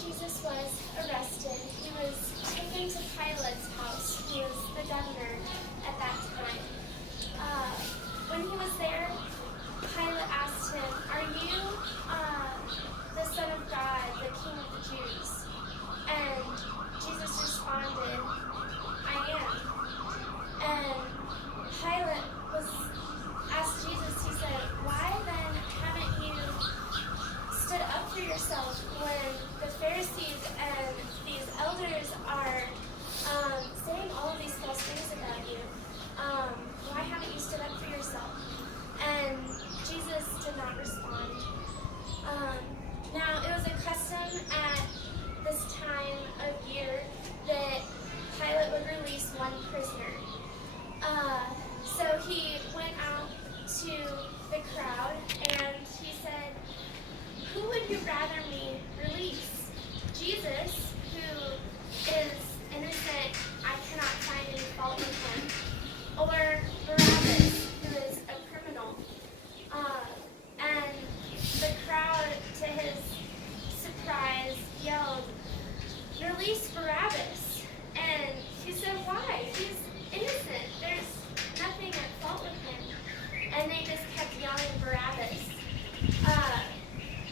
Jesus was arrested, he was taken to Pilate's house, who was the governor at that time. When he was there, Pilate asked him, "Are you the Son of God, the King of the Jews?" And Jesus responded, "I am." And Pilate asked Jesus, he said, "Why then haven't you stood up for yourself when the Pharisees and these elders are saying all of these false things about you? Why haven't you stood up for yourself?" And Jesus did not respond. Now, it was a custom at this time of year that Pilate would release one prisoner. So he went out to the crowd and he said, "Who would you rather me release? Jesus, who is innocent, I cannot find any fault with him, or Barabbas, who is a criminal?" And the crowd, to his surprise, yelled, "Release Barabbas." And he said, "Why? He's innocent. There's nothing at fault with him." And they just kept yelling Barabbas.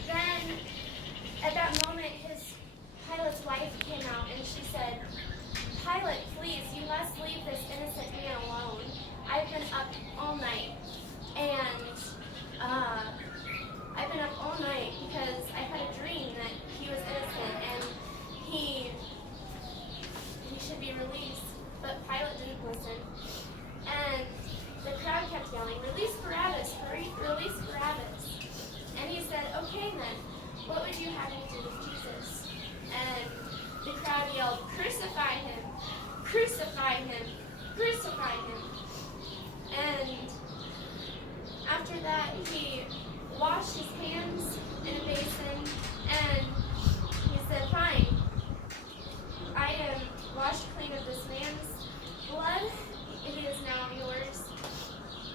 Then, at that moment, Pilate's wife came out and she said, "Pilate, please, you must leave this innocent man alone. I've been up all night, and I've been up all night because I had a dream that he was innocent and he should be released." But Pilate didn't listen. And the crowd kept yelling, "Release Barabbas, release Barabbas." And he said, "Okay then, what would you have me do with Jesus?" And the crowd yelled, "Crucify him, crucify him, crucify him." And after that, he washed his hands in a basin and he said, "Fine, I am washed clean of this man's blood. It is now yours."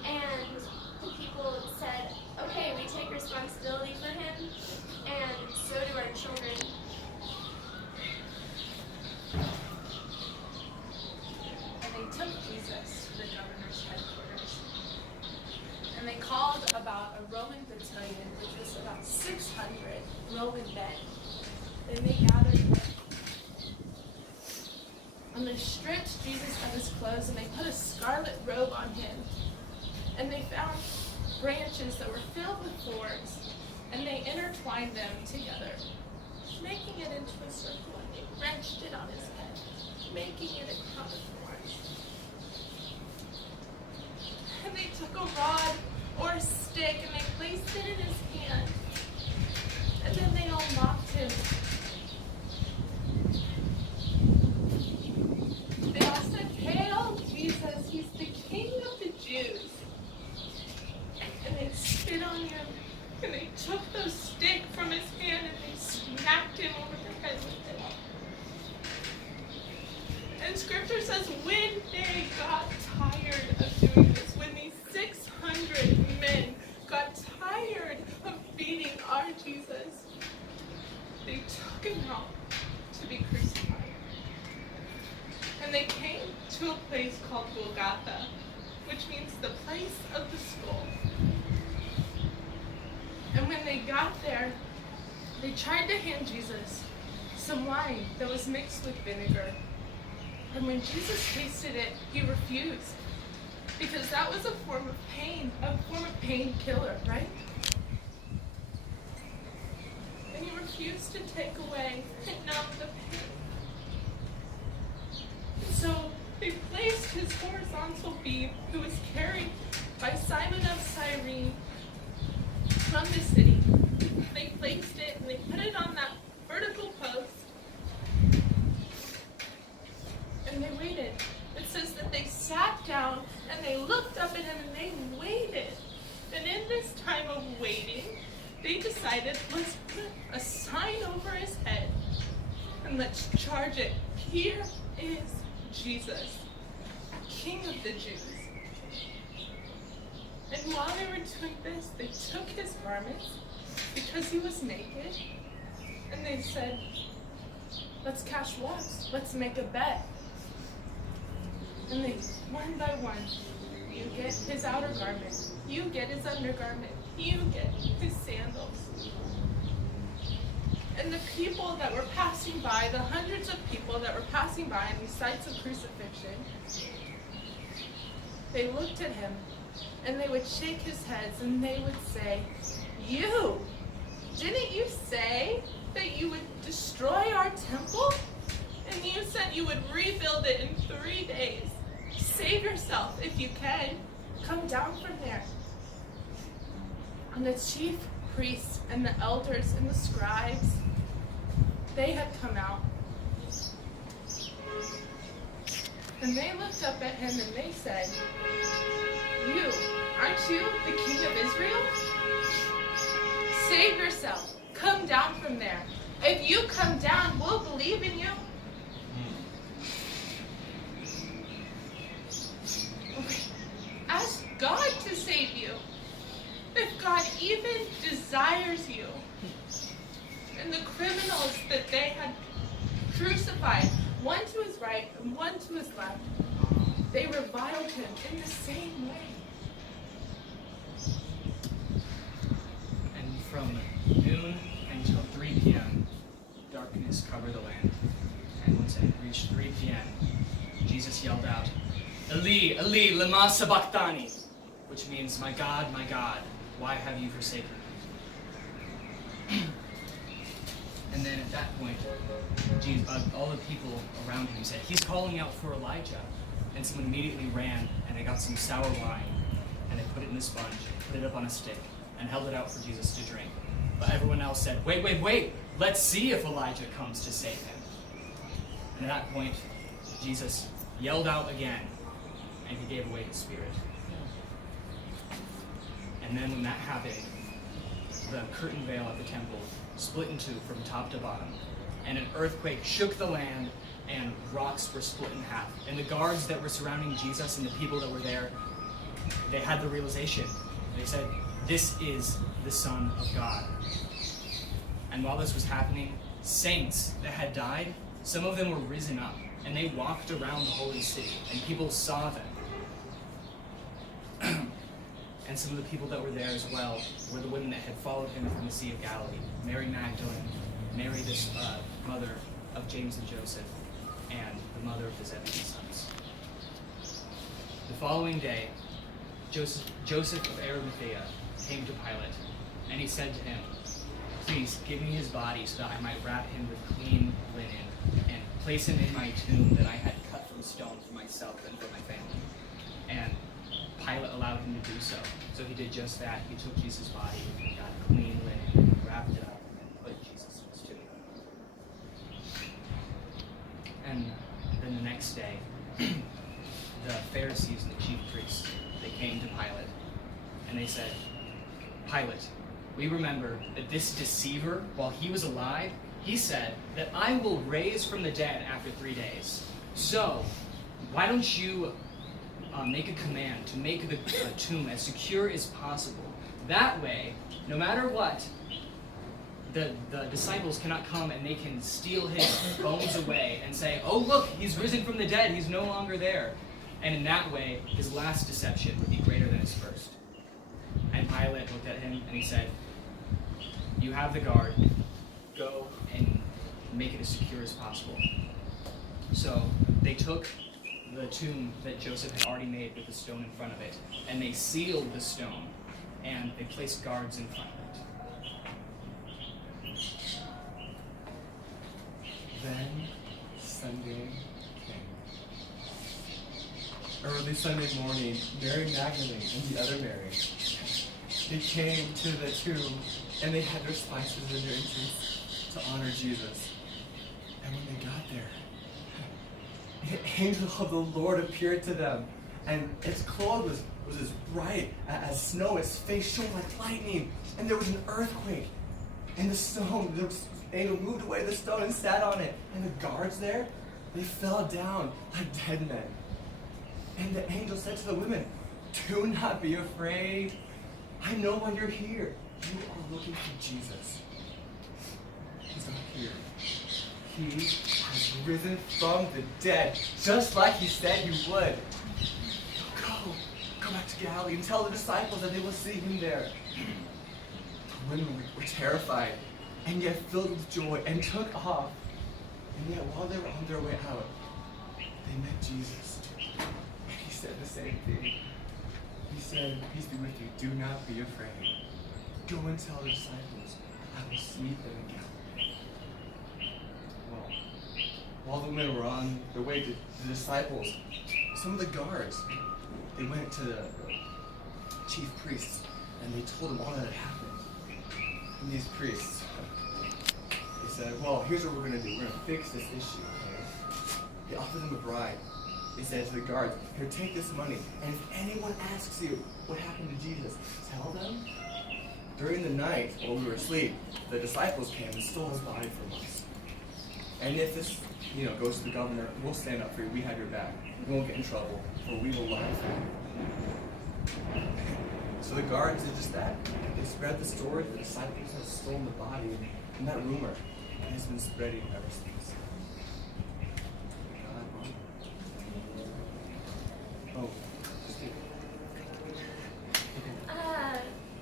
And the people said, "Okay, we take responsibility for him, and so do our children." And they took Jesus to the governor's headquarters. And they called about a Roman battalion, which was about 600 Roman men. And they gathered there. And they stripped Jesus of his clothes and they put a scarlet robe on him. And they found branches that were filled with thorns, and they intertwined them together, making it into a circle, and they wrenched it on his head, making it a crown of thorns. And they took a rod or a stick and they placed it in his hand, and then they all mocked him. They all said, "Hail Jesus, he's the King of the Jews." And they spit on him, and they took the stick from his hand and they smacked him over the head with it. And scripture says when they got tired of doing this, when these 600 men got tired of beating our Jesus, they took him out to be crucified. And they came to a place called Golgotha, which means the place of the skull. And when they got there, they tried to hand Jesus some wine that was mixed with vinegar. And when Jesus tasted it, he refused. Because that was a form of pain, a form of painkiller, right? And he refused to take away and numb the pain. And so they placed his horizontal beam, who was carried by Simon of Cyrene, from the city. They placed it and they put it on that vertical post. And they waited. It says that they sat down and they looked up at him and they waited. And in this time of waiting, they decided, let's put a sign over his head and let's charge it. Here is Jesus, King of the Jews. And while they were doing this, they took his garments because he was naked, and they said, Let's cash lots. Let's make a bet. And they, one by one, you get his outer garment, you get his undergarment, you get his sandals. And the people that were passing by, the hundreds of people that were passing by in these sites of crucifixion, they looked at him and they would shake his heads and they would say, didn't you say that you would destroy our temple? And you said you would rebuild it in 3 days. Save yourself if you can. Come down from there. And the chief priests and the elders and the scribes, they had come out. And they looked up at him and they said, aren't you the king of Israel? Save yourself. Come down from there. If you come down, we'll believe in you. Ask God to save you. If God even desires you. And the criminals that they had crucified, one to his right and one to his left, they reviled him in the same way. And from noon until 3 p.m., darkness covered the land. And once it had reached 3 p.m., Jesus yelled out, Eli, Eli, lema sabachthani, which means, my God, why have you forsaken me? And then at that point, all the people around him said, he's calling out for Elijah. And someone immediately ran, and they got some sour wine, and they put it in a sponge, put it up on a stick, and held it out for Jesus to drink. But everyone else said, wait, let's see if Elijah comes to save him. And at that point, Jesus yelled out again, and he gave away his spirit. And then when that happened, the curtain veil at the temple split in two from top to bottom, and an earthquake shook the land, and rocks were split in half. And the guards that were surrounding Jesus and the people that were there, they had the realization. They said, this is the Son of God. And while this was happening, saints that had died, some of them were risen up, and they walked around the holy city, and people saw them. And some of the people that were there as well were the women that had followed him from the Sea of Galilee. Mary Magdalene, Mary, this mother of James and Joseph, and the mother of the Zebedee's sons. The following day, Joseph of Arimathea came to Pilate, and he said to him, please give me his body so that I might wrap him with clean linen and place him in my tomb that I had cut from stone for myself and for my family. And Pilate allowed him to do so. So he did just that. He took Jesus' body and got clean linen, wrapped it up, and put Jesus in his tomb. And then the next day, the Pharisees and the chief priests, they came to Pilate, and they said, Pilate, we remember that this deceiver, while he was alive, he said that I will raise from the dead after 3 days. So, why don't you make a command to make the tomb as secure as possible? That way, no matter what, the disciples cannot come and they can steal his bones away and say, oh look, he's risen from the dead, he's no longer there. And in that way, his last deception would be greater than his first. And Pilate looked at him and he said, you have the guard, go and make it as secure as possible. So they took the tomb that Joseph had already made with the stone in front of it, and they sealed the stone, and they placed guards in front of it. Then Sunday came. Early Sunday morning, Mary Magdalene and the other Mary, they came to the tomb, and they had their spices in their entrance to honor Jesus. And when they got there, the angel of the Lord appeared to them, and its clothes was as bright as snow. Its face shone like lightning, and there was an earthquake. And the angel moved away the stone and sat on it. And the guards there, they fell down like dead men. And the angel said to the women, do not be afraid. I know why you're here. You are looking for Jesus. He's not here. He risen from the dead, just like he said he would. Go back to Galilee and tell the disciples that they will see him there. The women were terrified, and yet filled with joy, and took off. And yet while they were on their way out, they met Jesus. And he said the same thing. He said, "Peace be with you. Do not be afraid. Go and tell the disciples, I will meet them in Galilee." Well, while the women were on their way to the disciples, some of the guards, they went to the chief priests, and they told them all that had happened. And these priests, they said, "Well, here's what we're going to do. We're going to fix this issue." Okay? They offered them a bribe. They said to the guards, "Here, take this money, and if anyone asks you what happened to Jesus, tell them during the night while we were asleep, the disciples came and stole his body from us. And if this, goes to the governor, we'll stand up for you. We have your back. We won't get in trouble, for we will lie for you." So the guards did just that. They spread the story that the disciples had stolen the body, and that rumor has been spreading ever since. Oh, just kidding.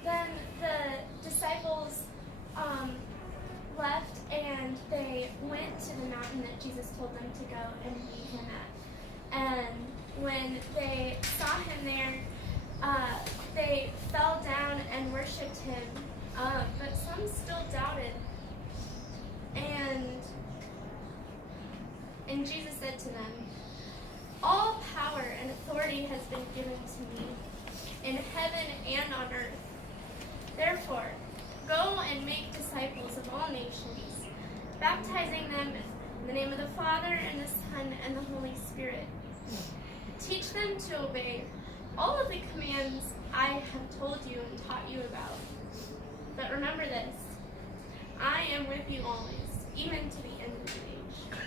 Then the disciples left, and they went to the mountain that Jesus told them to go and meet him at. And when they saw him there, they fell down and worshipped him, but some still doubted. And Jesus said to them, "All power and authority has been given to me in heaven and on earth. Therefore, go and make disciples of all nations, baptizing them in the name of the Father and the Son and the Holy Spirit. Teach them to obey all of the commands I have told you and taught you about. But remember this, I am with you always, even to the end of the age."